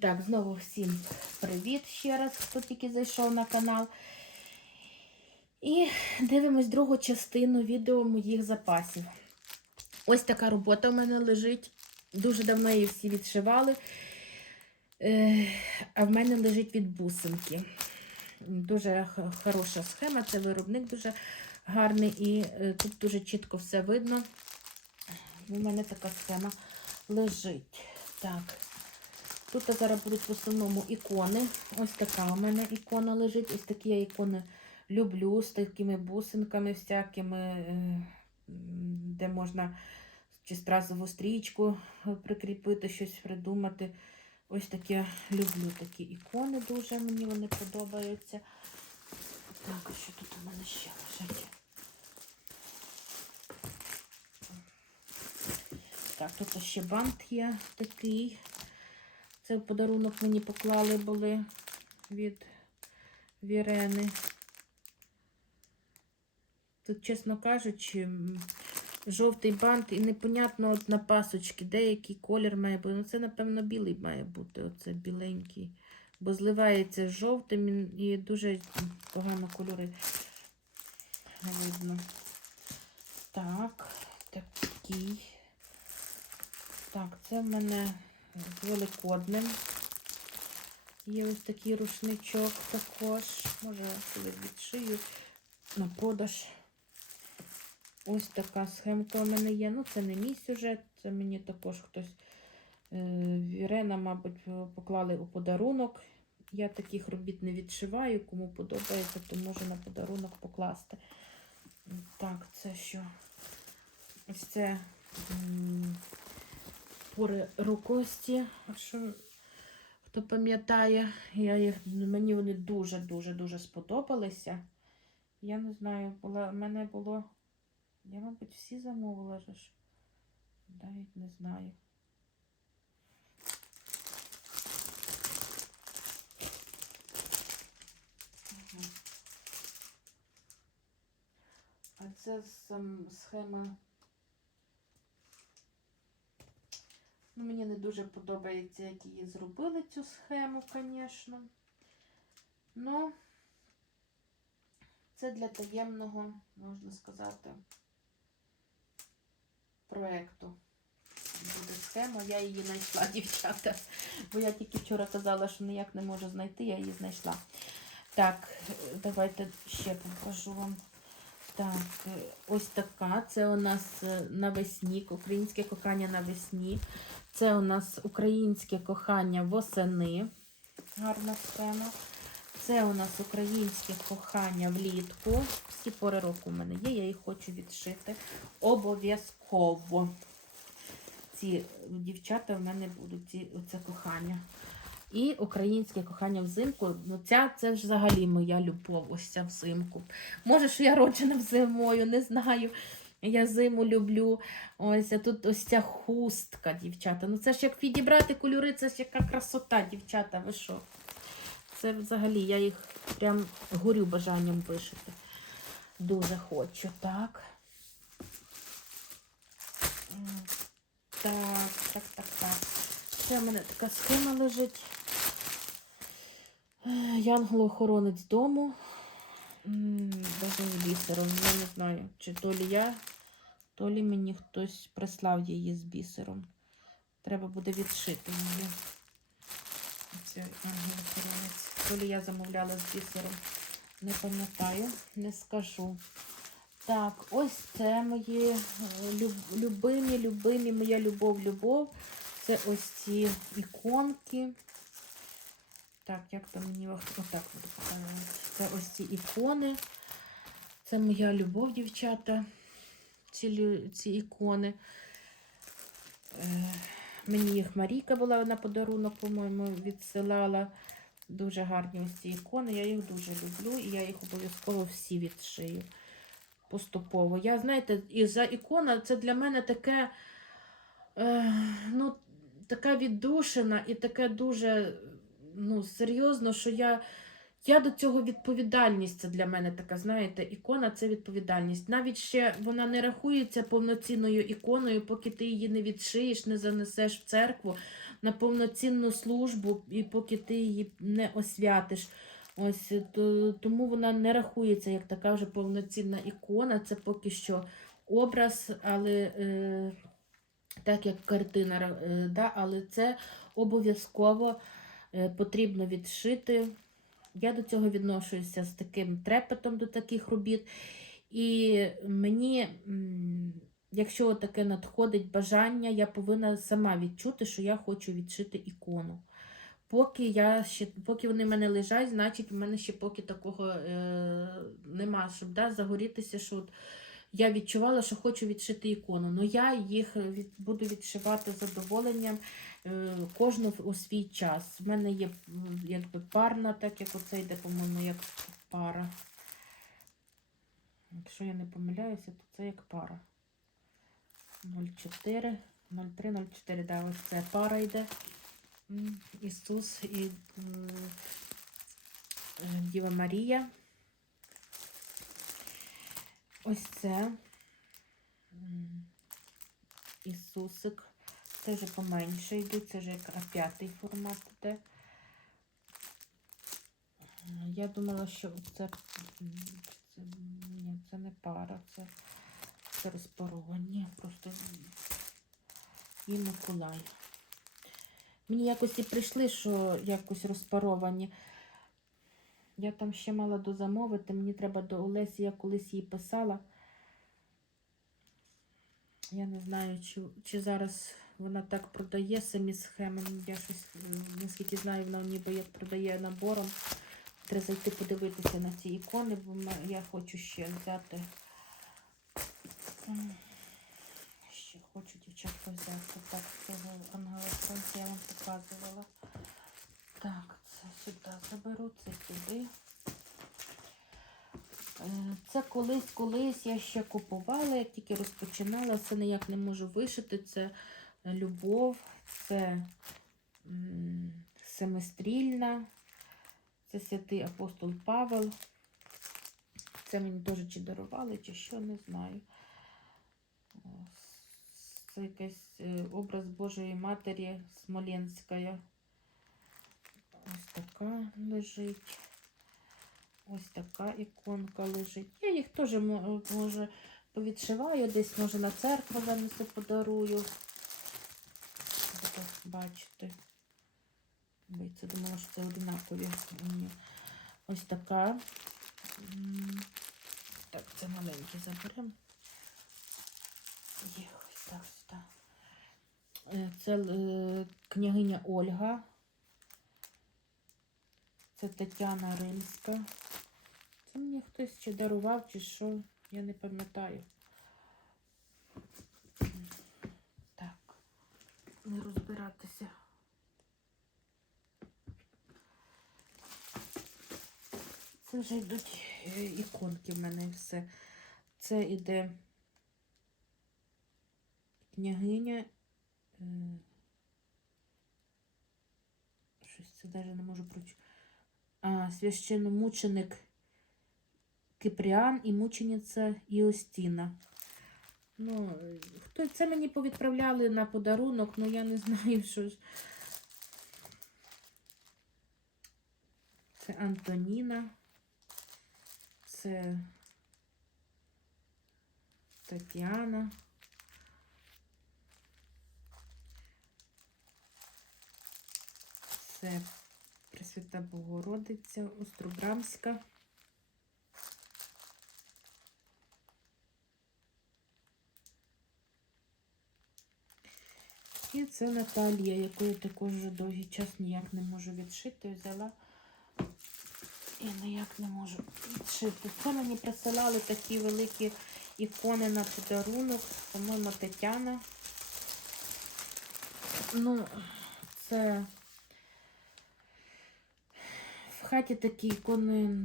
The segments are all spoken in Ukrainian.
Так, знову всім привіт ще раз, хто тільки зайшов на канал. І дивимось другу частину відео моїх запасів. Ось така робота в мене лежить. Дуже давно її всі відшивали. Е, а в мене лежить від бусинки. Дуже хороша схема, це виробник дуже гарний і е, тут дуже чітко все видно. У мене така схема лежить. Так. Тут зараз будуть в основному ікони. Ось така у мене ікона лежить. Ось такі я ікони люблю з такими бусинками всякими, е, де можна чи стразову стрічку прикріпити, щось придумати. Ось таке люблю такі ікони дуже, мені вони подобаються. Так, що тут у мене ще лежить? Так, тут ще бант є такий. Це подарунок мені поклали були від Вірени. Тут, чесно кажучи, жовтий бант і непонятно от на пасочки, деякий колір має бути. Ну, це, напевно, білий має бути, оце біленький. Бо зливається з жовтим і- дуже погано кольори видно. Так, такий. Так, це в мене великодним. Є ось такий рушничок також. Може, коли відшию на продаж. Ось така схемка у мене є. Ну, це не мій сюжет, це мені також хтось е, Вірена, мабуть, поклали у подарунок. Я таких робіт не відшиваю, кому подобається, то може на подарунок покласти. Так, це що? Ось це м, пори рукості. Що, хто пам'ятає, я їх, мені вони дуже-дуже дуже сподобалися. Я не знаю, була, в мене було. Я, мабуть, всі замовила ж. Навіть не знаю. Ага. А це сам схема. Ну, мені не дуже подобається, як її зробили цю схему, звісно. Ну, це для таємного, можна сказати, проєкту. Буде схема. Я її знайшла, дівчата. Бо я тільки вчора казала, що ніяк не можу знайти, я її знайшла. Так, давайте ще покажу вам. Так, е, ось така. Це у нас е, навесні, українське кохання навесні. Це у нас українське кохання восени. Гарна схема. Це у нас українське кохання влітку. Всі пори року у мене є, я їх хочу відшити. Обов'язково. Ці дівчата в мене будуть, ці, оце кохання. І українське кохання взимку. Ну, ця це ж взагалі моя любов, ось ця взимку. Може, що я роджена зимою, не знаю. Я зиму люблю. Ось а тут ось ця хустка, дівчата. Ну це ж як підібрати кольори, це ж яка красота, дівчата. Ви що? Це взагалі я їх прям горю бажанням вишити. Дуже хочу, так. Так, так, так, так. Це в мене така схема лежить. Янгол-охоронець дому. Даже бісером. Я не знаю, чи то лі я, то лі мені хтось прислав її з бісером. Треба буде відшити її. Це ангел-охоронець. То лі я замовляла з бісером. Не пам'ятаю, не скажу. Так, ось це мої е, люб- любимі, любимі, моя любов, любов. Це ось ці іконки. Так, як то мені отак буду показувати. Це ось ці ікони. Це моя любов, дівчата. Ці, ці ікони. Е, мені їх Марійка була на подарунок, по-моєму, відсилала. Дуже гарні ось ці ікони. Я їх дуже люблю і я їх обов'язково всі відшию поступово. Я, знаєте, і за ікона це для мене таке, е, ну, така віддушина і таке дуже ну, серйозно, що я. Я до цього відповідальність це для мене така, знаєте, ікона це відповідальність. Навіть ще вона не рахується повноцінною іконою, поки ти її не відшиєш, не занесеш в церкву. на повноцінну службу, і поки ти її не освятиш. Ось то, тому вона не рахується як така вже повноцінна ікона. Це поки що образ, але е, так як картина, е, да, але це обов'язково е, потрібно відшити. Я до цього відношуся з таким трепетом до таких робіт. І мені, якщо таке надходить бажання, я повинна сама відчути, що я хочу відшити ікону. Поки, я ще, поки вони в мене лежать, значить в мене ще поки такого е, нема, щоб да, загорітися, що от я відчувала, що хочу відшити ікону. Ну я їх від, буду відшивати задоволенням е, кожну у свій час. У мене є якби парна, так як оце йде, по-моєму, як пара. Якщо я не помиляюся, то це як пара. 0,4, 0,3, 0,4, да, ось це пара йде. Ісус і е, Діва Марія. Ось це Ісусик. Це вже поменше йдуть, це вже як А5 формат йде. Я думала, що це, це ні, це не пара, це, це розпаровані. Просто і Миколай. Мені якось і прийшли, що якось розпаровані. Я там ще мала дозамовити, мені треба до Олесі, я колись їй писала. Я не знаю, чи, чи зараз вона так продає самі схеми. Я щось, наскільки знаю, вона ніби як продає набором. Треба зайти подивитися на ці ікони, бо я хочу ще взяти. Ще хочу дівчатка взяти. Так, цього ангела Франція я вам показувала. Так, це сюди заберу, це сюди. Е, Це колись, колись я ще купувала, я тільки розпочинала, це ніяк не можу вишити. Це любов, це семистрільна, це святий апостол Павел. Це мені теж чи дарували, чи що, не знаю. Це якийсь е, образ Божої Матері Смоленська. Ось така лежить. Ось така іконка лежить. Я їх теж може повідшиваю, десь може на церкву занесу подарую. Бачите. Це думала, що це одинакові. Ось така. Так, це маленькі заберемо. Є ось так сюди. Е, Це е, княгиня Ольга. Це Тетяна Рильська. Це мені хтось чи дарував, чи що, я не пам'ятаю. Так, не розбиратися. Це вже йдуть е, іконки в мене все. Це іде княгиня. е, Щось це навіть не можу прочитати. Священномученик Кипріан і мучениця Іостіна. Ну, хто це мені повідправляли на подарунок, ну я не знаю, що ж. Це Антоніна. Це Тетяна. Це Пресвята Богородиця, Острограмська. І це Наталія, яку я також вже довгий час ніяк не можу відшити. Взяла і ніяк не можу відшити. Це мені присилали такі великі ікони на подарунок. По-моєму, Тетяна. Ну, це в хаті такі ікони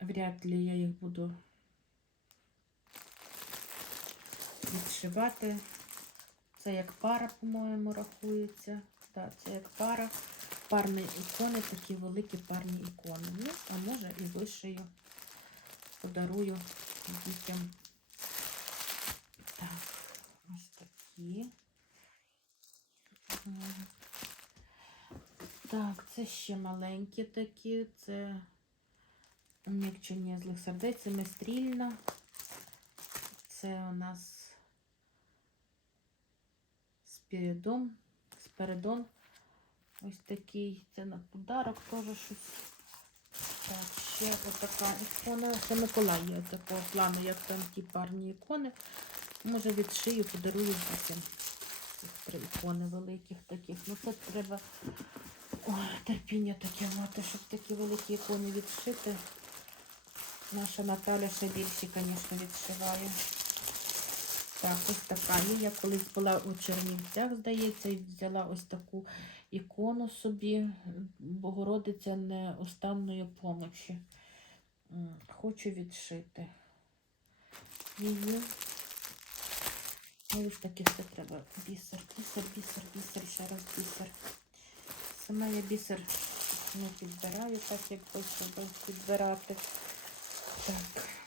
вряд ли я їх буду відшивати. Це як пара, по-моєму, рахується. Так, це як пара. Парні ікони, такі великі парні ікони. Ну, а може і вишию. Подарую дітям. Так, ось такі. Так, це ще маленькі такі. Це ум'якчення злих сердець, це местрільна. Це у нас спіридон, спиридон. Ось такий. Це на подарок теж щось. Так, ще отака ікона. Це Миколая такого плану, як там ті парні ікони. Може відшию, подарую. Цих три ікони великих таких. Ну це треба ой, терпіння таке мати, щоб такі великі ікони відшити. Наша Наталя ще більші, звісно, відшиває. Так, ось така є. Я колись була у Чернівцях, здається, і взяла ось таку ікону собі. Богородиця неостанної помочі. Хочу відшити її. Ось таки все треба. Бісер, бісер, бісер, бісер, ще раз бісер. Саме я бісер не підбираю, так як хочу підбирати. Так.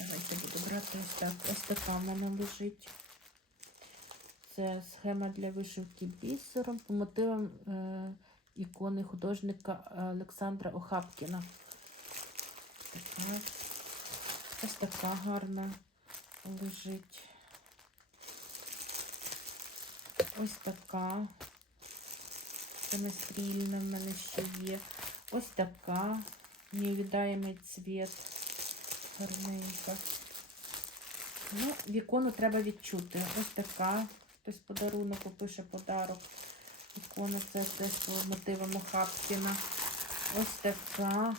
Давайте буду брати ось так. Ось така в мене лежить. Це схема для вишивки бісером по мотивам е, ікони художника Олександра Охапкіна. Така. Ось така гарна лежить. Ось така. Це настрільна в мене ще є. Ось така. Невідаємий цвіт. Гарненька. Ну, вікону треба відчути. Ось така. Хтось подарунок попише подарок. Ікона це теж по мотивам Охапкіна. Ось така.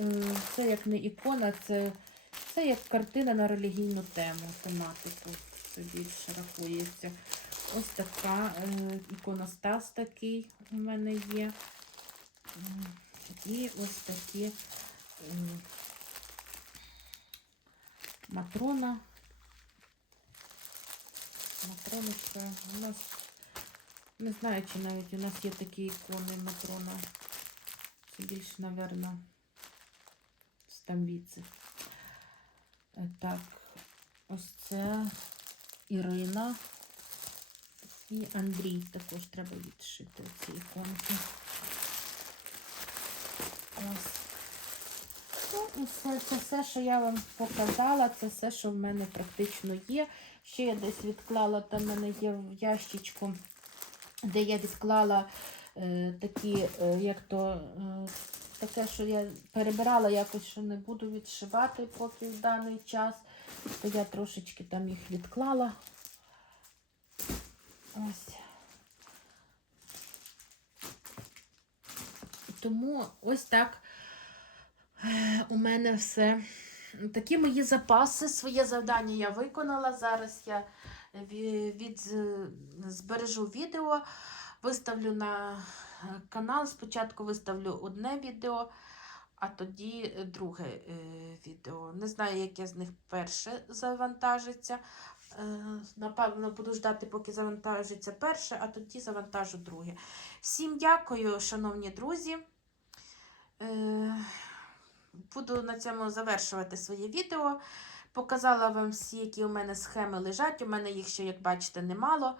Е, Це як не ікона, це, це як картина на релігійну тему, тематику. Це більше рахується. Ось така е, іконостас такий у мене є. І ось такі матрона. Матроночка. У нас не знаю, чи навіть у нас є такі ікони матрона. Це більш, напевно, стамбіці. Е, Так, ось це Ірина. І Андрій також треба відшити ці іконки. Ось. Все, це все, що я вам показала, це все, що в мене практично є. Ще я десь відклала, там в мене є в ящичку, де я відклала е, такі, е, як то, е, таке, що я перебирала якось, що не буду відшивати поки в даний час. То я трошечки там їх відклала. Ось. Тому ось так у мене все. Такі мої запаси, своє завдання я виконала. Зараз я від, збережу відео, виставлю на е, канал. Спочатку виставлю одне відео, а тоді е, друге е, відео. Не знаю, яке з них перше завантажиться. Е, Напевно, буду ждати, поки завантажиться перше, а тоді завантажу друге. Всім дякую, шановні друзі. Буду на цьому завершувати своє відео. Показала вам всі, які у мене схеми лежать. У мене їх ще, як бачите, немало.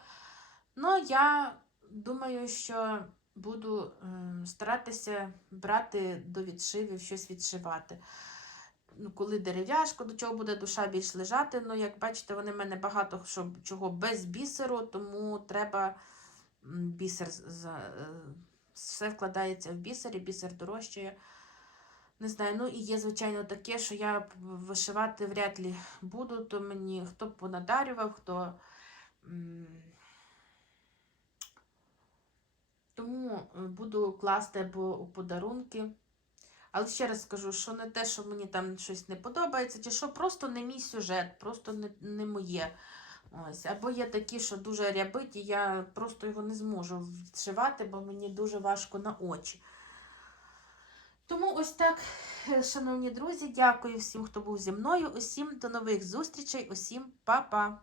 Ну, я думаю, що буду ем, старатися брати до відшивів, щось відшивати. Ну, коли дерев'яшко, до чого буде душа більш лежати. Ну, як бачите, вони в мене багато чого без бісеру, тому треба бісер. е, Все вкладається в бісер, і бісер дорожчає. Не знаю, ну і є, звичайно, таке, що я вишивати вряд ли буду, то мені хто б понадарював, хто. Тому е, буду класти або у подарунки. Але ще раз скажу, що не те, що мені там щось не подобається, чи що просто не мій сюжет, просто не, не моє. Ось. Або є такі, що дуже рябить, і я просто його не зможу відшивати, бо мені дуже важко на очі. Тому ось так, е, шановні друзі, дякую всім, хто був зі мною. Усім до нових зустрічей, усім па-па!